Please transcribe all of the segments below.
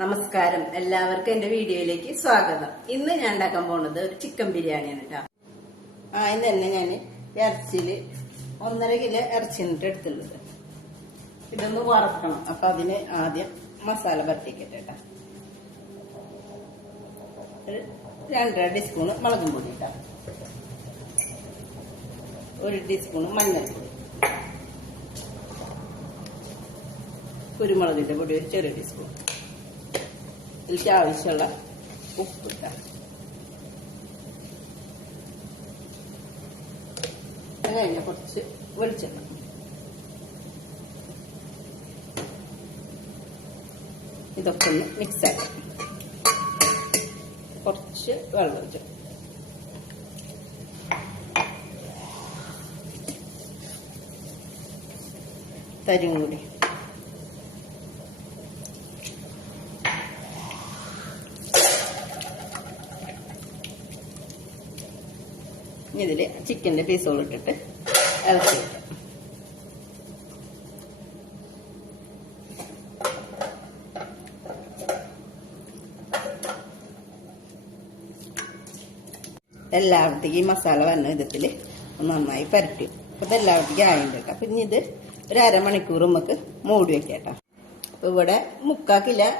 നമസ്കാരം, എല്ലാവർക്കും എന്റെ വീഡിയോയിലേക്ക് സ്വാഗതം. ഇന്ന് ഞാൻ ഉണ്ടാക്കാൻ പോകുന്നത് ഒരു ചിക്കൻ ബിരിയാണിയാണ് കേട്ടോ. ആദ്യം തന്നെ ഞാൻ ഇറച്ചിയിൽ 1.5 കിലോ ഇറച്ചിന്നിട്ട് എടുത്തുള്ളത്. ഇതൊന്ന് വറക്കണം. അപ്പൊ അതിന് ആദ്യം മസാല പരത്തിക്കട്ടെ കേട്ടോ. ഒരു 2.5 ടീസ്പൂണ് മുളകും പൊടി ഇട്ടാ, 1 ടീസ്പൂണ് മഞ്ഞൾപ്പൊടി, കുരുമുളകിന്റെ പൊടി ഒരു ചെറിയ ടീസ്പൂൺ, ഇതിലേക്ക് ആവശ്യമുള്ള ഉപ്പ് ഇട്ടാ, അത് കഴിഞ്ഞ കുറച്ച് വെളിച്ചെണ്ണ, ഇതൊക്കെ ഒന്ന് മിക്സ് ആക്കാം. കുറച്ച് വെള്ളം ഒഴിച്ചു, തരും കൂടി, ഇതില് ചിക്കന്റെ പീസുകൾ ഇട്ടിട്ട് ഇളക്കി വെക്കാം. എല്ലായിടത്തേക്കും ഈ മസാല വന്ന വിധത്തില് നന്നായി പരട്ടി. അപ്പൊ ഇതെല്ലായിടത്തേക്കും ആയിട്ടുണ്ട് കേട്ടോ. അപ്പൊ ഇനി ഇത് ഒരു അരമണിക്കൂർ നമുക്ക് മൂടി വെക്കാം കേട്ടോ. അപ്പൊ ഇവിടെ 3/4 കിലോ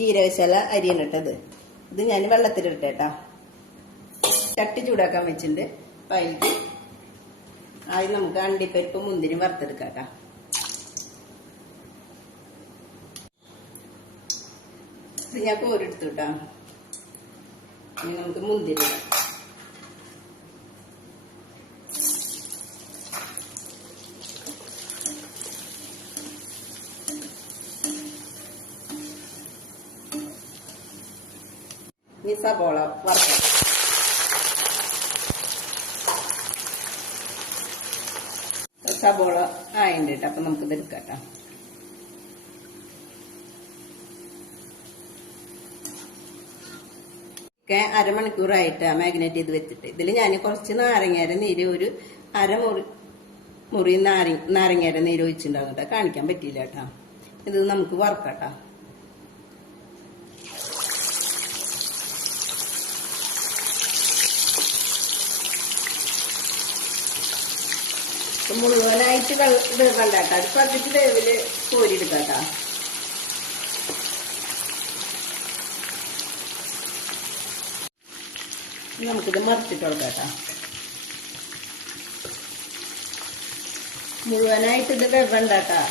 ജീരകശാല അരിയാണ് ഇട്ടത്. ഇത് ഞാൻ വെള്ളത്തിലിട്ടേട്ടാ. ചട്ടി ചൂടാക്കാൻ വെച്ചിട്ടുണ്ട്. അപ്പൊ അതിലേക്ക് ആദ്യം നമുക്ക് അണ്ടിപ്പരിപ്പ് മുന്തിരി വറുത്തെടുക്കാം കേട്ടോ. ഇത് ഞാൻ കോരെടുത്തു കേട്ടോ. ഇനി നമുക്ക് മുന്തിരി ഇനി സബോള വറുക്കാം. സബോള ആയിണ്ട് കേട്ടോ. അപ്പൊ നമുക്കിത് എടുക്കാം കേട്ടോ. അരമണിക്കൂറായിട്ട് മാഗ്നേറ്റ് ചെയ്ത് വെച്ചിട്ട് ഇതിൽ ഞാൻ കുറച്ച് നാരങ്ങയുടെ നീര്, ഒരു മുറി നാരങ്ങയുടെ നീര് ഒഴിച്ചിട്ടുണ്ടാകും കേട്ടോ. കാണിക്കാൻ പറ്റിയില്ല കേട്ടോ. ഇത് നമുക്ക് വറുക്കാട്ടോ. മുഴുവനായിട്ട് ഇത് കണ്ടാട്ടോ. അത് പതിച്ച് വേവില് കോരിയെടുക്കാട്ടോ. നമുക്കിത് മറിച്ചിട്ട് കൊടുക്കാട്ടോ. മുഴുവനായിട്ട് ഇത് വെവണ്ടാട്ടാ.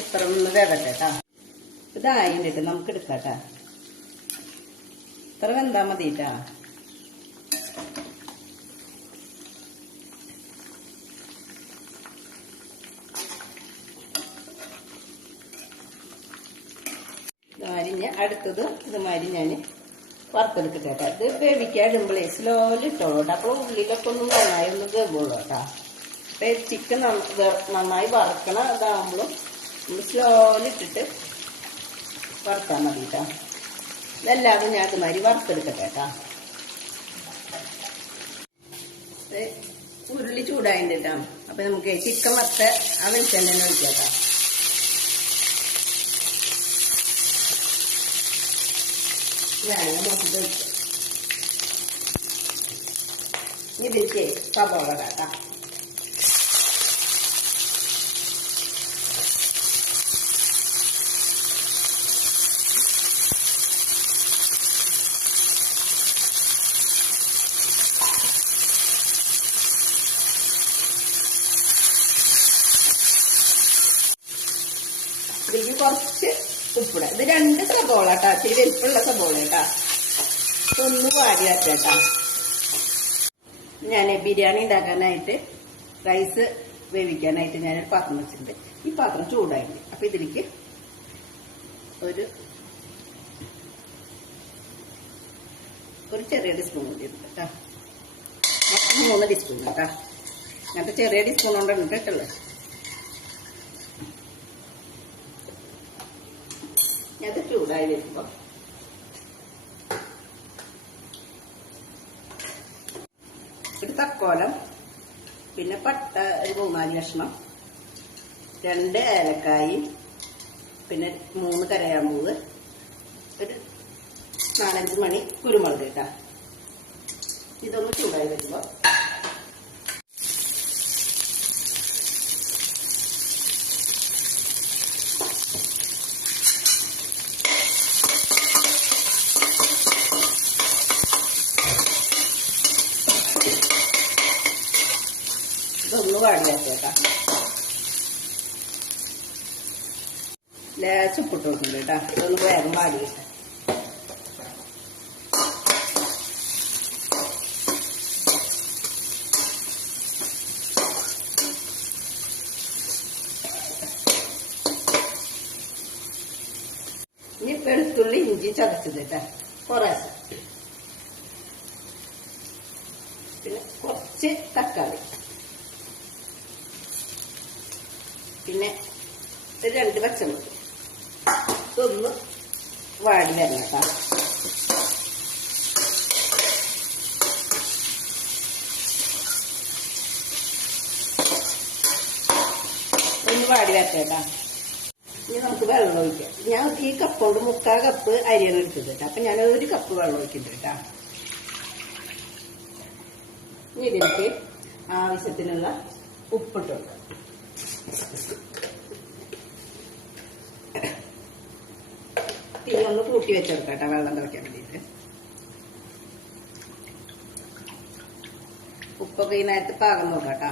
എത്ര ഒന്ന് വേവട്ടെട്ടാ. ഇതായിട്ട് നമുക്ക് എടുക്കാട്ടാ. ഇത്ര വെന്താ മതിട്ടാ. ഇതുമാതിരി അടുത്തത് ഇതുമാതിരി ഞാൻ വറുത്തെടുക്കട്ടെ. ഇത് വേവിക്കാടുമ്പോഴേ സ്ലോയിൽ ഇട്ടോളൂ കേട്ടോ. അപ്പോൾ ഉള്ളിലൊക്കെ ഒന്ന് നന്നായി ഒന്ന് വേവുള്ളൂ കേട്ടോ. അപ്പൊ ചിക്കൻ നന്നായി വറക്കണം. ഇതാകുമ്പോഴും നമ്മൾ സ്ലോയിലിട്ടിട്ട് വറുത്താൽ മതി കേട്ടോ. ഇതെല്ലാതും ഞാൻ അതുമാതിരി വറുത്തെടുക്കട്ടെ കേട്ടോ. ഉരുളി ചൂടായിട്ട് കേട്ടോ. അപ്പൊ നമുക്ക് ചിക്കൻ വറുത്ത ആ വെളിച്ചെണ്ണ തന്നെ ഒഴിക്കാം കേട്ടോ. നോക്കിട്ട് ഒഴിക്കാം. ഇതിലേക്ക് സബോള കേട്ടോ. ഇതിലേക്ക് കുറച്ച് ഉപ്പിട. ഇത് 2 സബോള കേട്ടോ. ഇത്തിരി വലിപ്പമുള്ള സബോള കേട്ടോ. ഒന്ന് വാരി വെച്ചേട്ടാ. ഞാൻ ബിരിയാണി ഉണ്ടാക്കാനായിട്ട് റൈസ് വേവിക്കാനായിട്ട് ഞാനൊരു പാത്രം വെച്ചിട്ടുണ്ട്. ഈ പാത്രം ചൂടായിട്ട് അപ്പൊ ഇതിലേക്ക് ഒരു ചെറിയ ടീസ്പൂൺ കൂടി ഇട്ട് കേട്ടോ. 3 ടീസ്പൂൺ കേട്ടോ. അങ്ങനത്തെ ചെറിയ ടീസ്പൂൺ കൊണ്ടാണ് കേട്ടുള്ളത്. അത് ചൂടായി വരുമ്പോൾ ഒരു തക്കോലം, പിന്നെ പട്ട ഒരു 3-4 കഷ്ണം, 2 ഏലക്കായി, പിന്നെ 3 കരയാമ്പൂവ്, ഒരു 4-5 മണി കുരുമുളക് കേട്ടാ. ഇതൊന്ന് ചൂടായി വരുമ്പോ ഇതൊന്ന് വാടി വെച്ചേട്ടാ. ലേശം ഉപ്പിട്ട് കൊടുക്കുന്നുണ്ട് കേട്ടാ. ഇതൊന്ന് വേഗം വാടി കിട്ടാം. ഇനി വെളുത്തുള്ളി ഇഞ്ചി ചതച്ചത് കേട്ടാ കുറേശ്ശെ, പിന്നെ കുറച്ച് തക്കാളി, പിന്നെ 2 പച്ചമുളക്. ഇതൊന്ന് വാടി വരണം കേട്ടോ. ഒന്ന് വാടി വരട്ടേട്ടാ. ഇനി നമുക്ക് വെള്ളം ഒഴിക്കാം. ഞാൻ ഈ കപ്പ് കൊണ്ട് 3/4 കപ്പ് അരിയാണ് എടുത്തത് കേട്ടോ. അപ്പൊ ഞാൻ 1 കപ്പ് വെള്ളം ഒഴിക്കുന്നുണ്ട് കേട്ടാ. ഇനി ഇതിലേക്ക് ആവശ്യത്തിനുള്ള ഉപ്പിട്ട് കൊടുക്കാം. തീ ഒന്ന് കൂട്ടി വെച്ചെടുക്കാം കേട്ടോ, വെള്ളം തിളയ്ക്കാൻ വേണ്ടിയിട്ട്. ഉപ്പൊക്കെ ഈ നേരത്തെ പാകം നോക്കാം കേട്ടോ.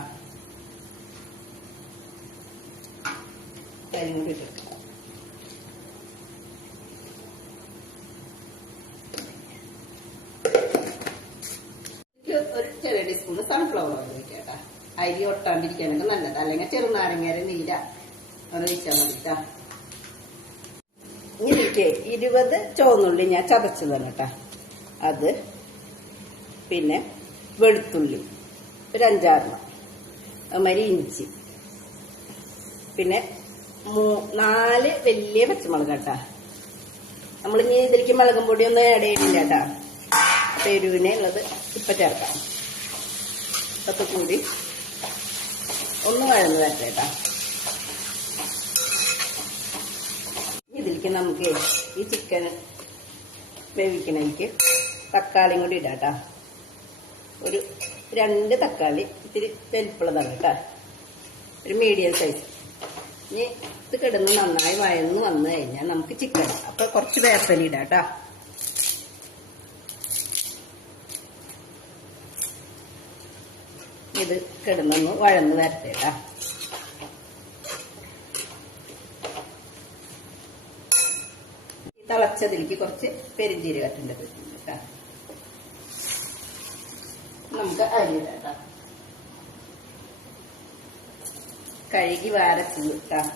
കാര്യം കൂടി ഇട്ട് ഒരു ചെറിയ ടീസ്പൂണ് സൺഫ്ലവർ ഓയിൽ ഒഴിക്കാം കേട്ടോ. അരി ഒട്ടാണ്ടിരിക്കാനൊക്കെ നല്ലത്. അല്ലെങ്കിൽ ചെറുനാരങ്ങയുടെ നീര അത് ഒഴിച്ചാൽ മതി കേട്ടോ. ഇതിലേക്ക് 20 ചുവന്നുള്ളി ഞാൻ ചതച്ചതാണ് കേട്ടോ. അത് പിന്നെ വെളുത്തുള്ളി ഒരു 5-6, അതുമാതിരി ഇഞ്ചി, പിന്നെ 4 വലിയ പച്ചമുളക് കേട്ടാ. നമ്മളിനി ഇതിലേക്ക് മുളകും പൊടി ഒന്നും ആഡ് ചെയ്തില്ല കേട്ടാ. എരിവിനെ ഉള്ളത് ഇപ്പൊ ചേർക്കാം. ഇപ്പത്തെ കൂടി ഒന്ന് വഴന്ന് വരട്ടെ കേട്ടാ. ഇതിലേക്ക് നമുക്ക് ഈ ചിക്കൻ വേവിക്കണമെനിക്ക് തക്കാളിയും കൂടി ഇടാം കേട്ടാ. ഒരു 2 തക്കാളി, ഇത്തിരി വലിപ്പുള്ളതാണ് കേട്ടാ, ഒരു മീഡിയം സൈസ്. ഇനി ഇത് കിടന്ന് നന്നായി വഴന്ന് വന്നു കഴിഞ്ഞാൽ നമുക്ക് ചിക്കൻ അപ്പൊ കുറച്ച് വേപ്പലി ഇടാം കേട്ടാ. ഇത് കിടന്നൊന്ന് വഴന്ന് വരട്ടെ കേട്ടാ. തിളച്ചതിലേക്ക് കുറച്ച് പെരിഞ്ജീരകത്തിന്റെ പൊടിയുണ്ട് കേട്ടാ. നമുക്ക് അരി ഇടാം കേട്ടാ. കഴുകി വാരച്ച് കിട്ടാം.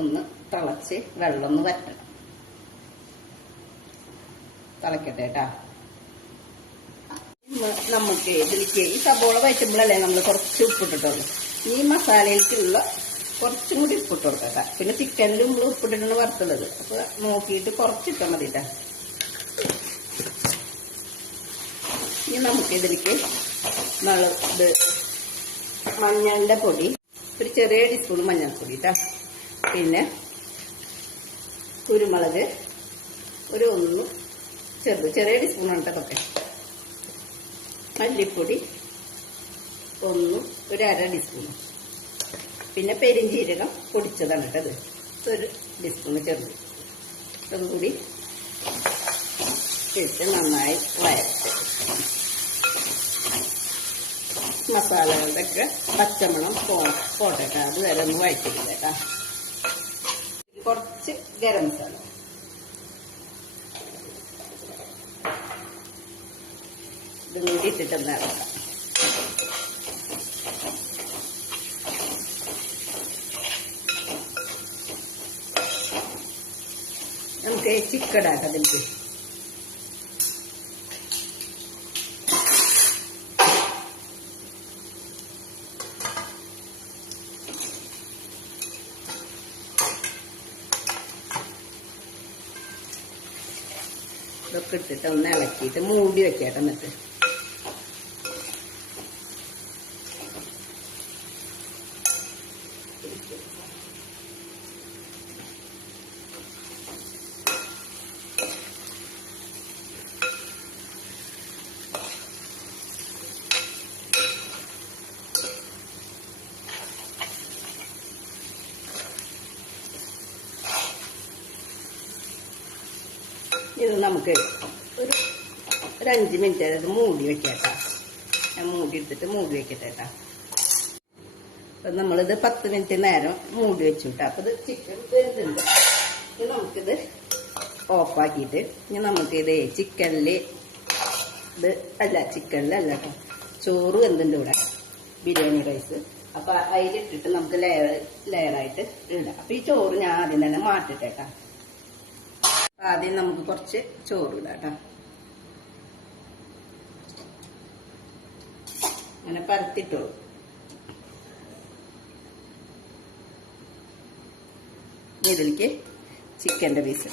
ഒന്ന് തിളച്ച് വെള്ളം ഒന്ന് വറ്റണം. തിളക്കട്ടെ കേട്ടാ. നമുക്ക് ഇതിലേക്ക് ഈ സബോള വയറ്റുമ്പോഴല്ലേ നമ്മൾ കുറച്ച് ഉപ്പിട്ടിട്ടുള്ളൂ. ഈ മസാലയിലേക്കുള്ള കുറച്ചും കൂടി ഉപ്പിട്ട് കൊടുക്കാം. പിന്നെ ചിക്കനിലും നമ്മൾ ഉപ്പിട്ടിട്ടാണ് വറുത്തുള്ളത്. അപ്പൊ നോക്കിയിട്ട് കുറച്ചിട്ടാൽ മതി കേട്ടാ. ഇനി നമുക്ക് ഇതിലേക്ക് ഇത് മഞ്ഞളുടെ പൊടി ഒരു ചെറിയ ടീസ്പൂൺ മഞ്ഞൾപ്പൊടി കേട്ടാ. പിന്നെ കുരുമുളക് ഒരു 1 ചെറിയ ടീസ്പൂണാണ് കേട്ടോ. ഒക്കെ മല്ലിപ്പൊടി ഒരു 1/2 ടീസ്പൂൺ. പിന്നെ പെരിഞ്ജീരകം പൊടിച്ചതാണ് കേട്ടത്, ഒരു ടീസ്പൂൺ ചെറുത്. ഇതും കൂടി ഇട്ട് നന്നായി വഴറ്റ്. മസാലകളുടെ ഒക്കെ പച്ചമണം പോട്ടെ. അത് വരെ ഒന്ന് വഴറ്റില്ല കേട്ടാ. കുറച്ച് ഗരം മസാല, ഇതും കൂടി ഇട്ടിട്ടൊന്ന് ഇറക്കാം. നമുക്ക് ചിക്കൻ ആക്കാം അതിലേക്ക്. ഇതൊക്കെ ഇട്ടിട്ട് ഒന്ന് ഇളക്കിയിട്ട് മൂടി വെക്കട്ടെ. എന്നിട്ട് ഇത് നമുക്ക് ഒരു 5 മിനിറ്റ് അത് മൂടി വെക്കട്ടാ. ഞാൻ മൂടി എടുത്തിട്ട് മൂടി വെക്കട്ടെ കേട്ടാ. അപ്പം നമ്മളിത് 10 മിനിറ്റ് നേരം മൂടി വെച്ചു കേട്ടോ. അപ്പം ഇത് ചിക്കൻ വെന്തുണ്ട്. ഇനി നമുക്കിത് ഓഫാക്കിയിട്ട് ഇനി നമുക്കിത് ചിക്കനിലല്ല കേട്ടോ, ചോറ് വെന്തുണ്ട് ഇവിടെ, ബിരിയാണി റൈസ്. അപ്പം അതിലിട്ടിട്ട് നമുക്ക് ലെയറായിട്ട് ഇടാം. അപ്പം ഈ ചോറ് ഞാൻ ആദ്യം തന്നെ മാറ്റിട്ടേട്ടാ. ആദ്യം നമുക്ക് കുറച്ച് ചോറ് ഇടാം കേട്ടോ. അങ്ങനെ പരത്തിട്ടോളൂ. ഇതിലേക്ക് ചിക്കൻ്റെ പീസ്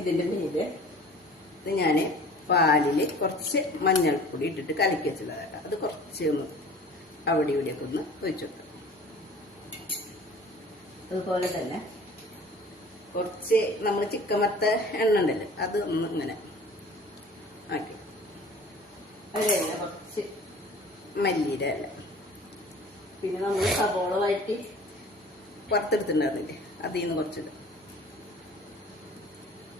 ഇതിൻ്റെ മീതെ ഇത് ഞാൻ പാലിൽ കുറച്ച് മഞ്ഞൾപ്പൊടി ഇട്ടിട്ട് കലക്കി വെച്ചതാണ്. അത് കുറച്ച് ഒന്ന് അവിടെ ഇവിടെയൊക്കെ ഒന്ന് ഒഴിച്ചിട്ടു. അതുപോലെ തന്നെ കുറച്ച് നമ്മൾ ചിക്കൻ വത്ത എണ്ണ ഉണ്ടല്ലോ, അത് ഒന്ന് ഇങ്ങനെ ആക്കി. അത് കഴിഞ്ഞ കുറച്ച് മല്ലിയുടെ ഇല, പിന്നെ നമ്മൾ സവോള വഴറ്റി വറുത്തെടുത്തിട്ടുണ്ടായിരുന്നില്ലേ, അതിൽ നിന്ന് കുറച്ചിടും.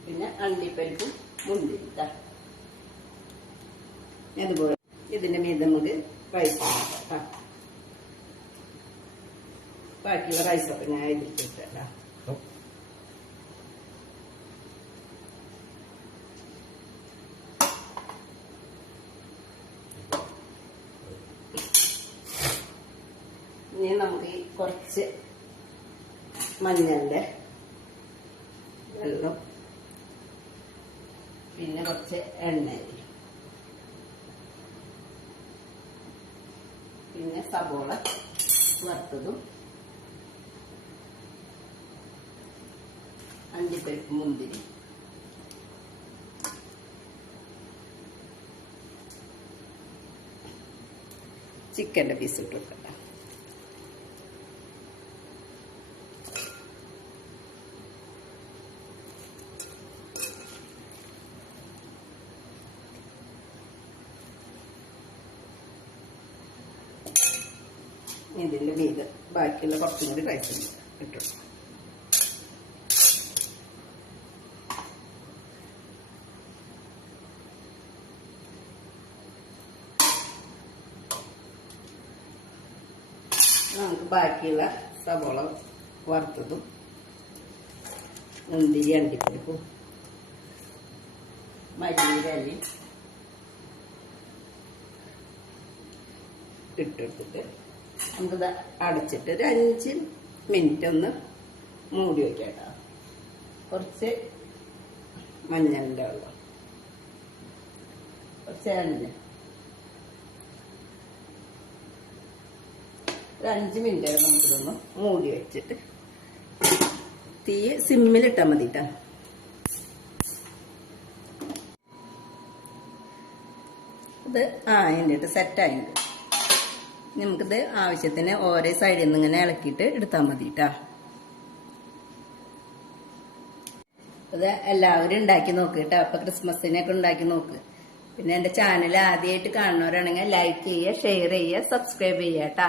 പിന്നെ അണ്ടിപ്പരിപ്പും മുന്തിരി. അതുപോലെ ഇതിന്റെ മീതെ നമുക്ക് റൈസ് ഇടാം. ബാക്കിയുള്ള റൈസൊക്കെ ഞാൻ ഇതിട്ടിട്ടാ. ഇനി നമുക്ക് ഈ കുറച്ച് മഞ്ഞളുടെ വെള്ളം, പിന്നെ കുറച്ച് എണ്ണ, പിന്നെ സവോള വറുത്തതും അണ്ടിപ്പരിപ്പ് മുന്തിരി, ചിക്കൻ്റെ പീസ് ഇട്ട് കൊടുക്കാം. ഇതിൻ്റെ മീത് ബാക്കിയുള്ള കുറച്ചും കൂടി റൈസ് ഇട്ടു. നമുക്ക് ബാക്കിയുള്ള സവോള വറുത്തതും മുന്തിരി അണ്ടിപ്പരിപ്പും മല്ലിയുടെ ഇലയും ഇട്ടെടുത്തിട്ട് നമുക്കിത് അടച്ചിട്ട് ഒരു 5 മിനിറ്റ് ഒന്ന് മൂടി വയ്ക്കാം കേട്ടോ. കുറച്ച് മഞ്ഞളിൻ്റെ വെള്ളം, കുറച്ച് എണ്ണ, ഒരു 5 മിനിറ്റ് വരെ നമുക്കിതൊന്ന് മൂടി വെച്ചിട്ട് തീ സിമ്മിലിട്ടാൽ മതി കേട്ടോ. ഇത് എന്നിട്ട് സെറ്റായിട്ട് നമുക്കിത് ആവശ്യത്തിന് ഓരോ സൈഡിൽ നിന്ന് ഇങ്ങനെ ഇളക്കിയിട്ട് എടുത്താൽ മതി കേട്ടോ. ഇത് എല്ലാവരും ഉണ്ടാക്കി നോക്ക് കേട്ടോ. അപ്പൊ ക്രിസ്മസിനൊക്കെ ഉണ്ടാക്കി നോക്ക്. പിന്നെ എൻ്റെ ചാനൽ ആദ്യമായിട്ട് കാണുന്നവരാണെങ്കിൽ ലൈക്ക് ചെയ്യുക, ഷെയർ ചെയ്യുക, സബ്സ്ക്രൈബ് ചെയ്യുക കേട്ടോ.